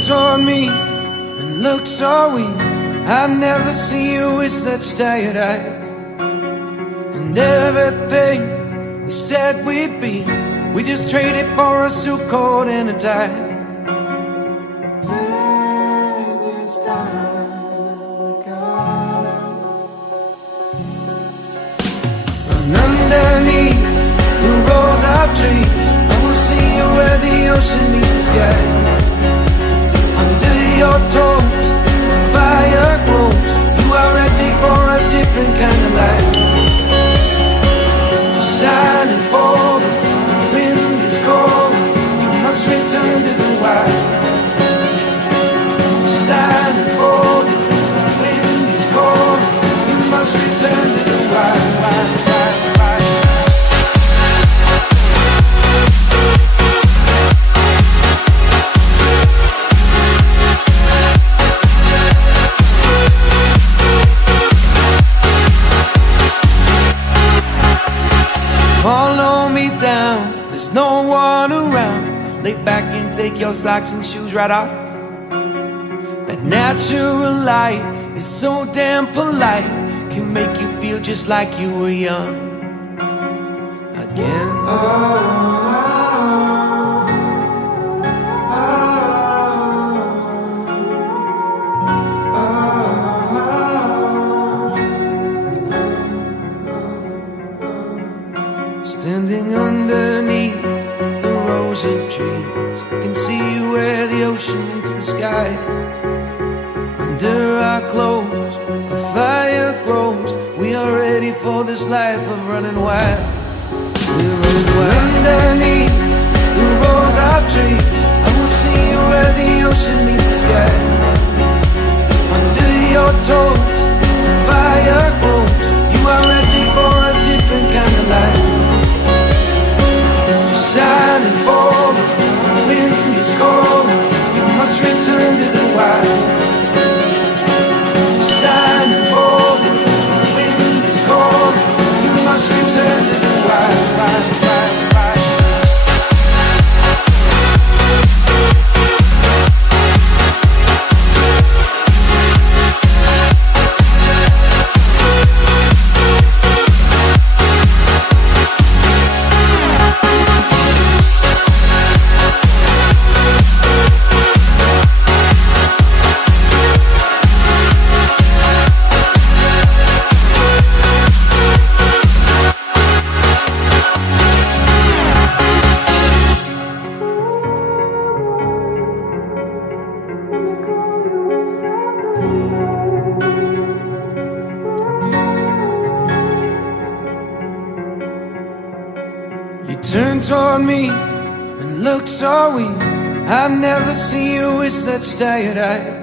turned toward me and looked so weak. I've never seen you with such tired eyes. And everything we said we'd be, we just traded for a suit coat and a tie. And underneath the rows of trees, I will see you where the ocean meets the sky. Under your toes, fire grows. You are ready for a different kind of life. Shining forward, the wind is cold. You must return to the wild. Shining forward, the wind is cold. You must return to the wild, wild, wild, wild. Follow me down, there's no one around. Lay back and take your socks and shoes right off. That natural light is so damn polite, can make you feel just like you were young again. Standing underneath the rows of trees, I can see where the ocean meets the sky. Under our clothes, a fire grows. We are ready for this life of running wild. We're running wild. Underneath the rows of trees, I will see you where the ocean meets the sky. Under your toes, the fire grows. You are ready for a different kind of life. Shining forward, the wind is cold. You must return to the wild. Shining forward, the wind is cold. You must return to the wild, wild, wild, wild. You turned toward me and looked so weak. I've never seen you with such tired eyes.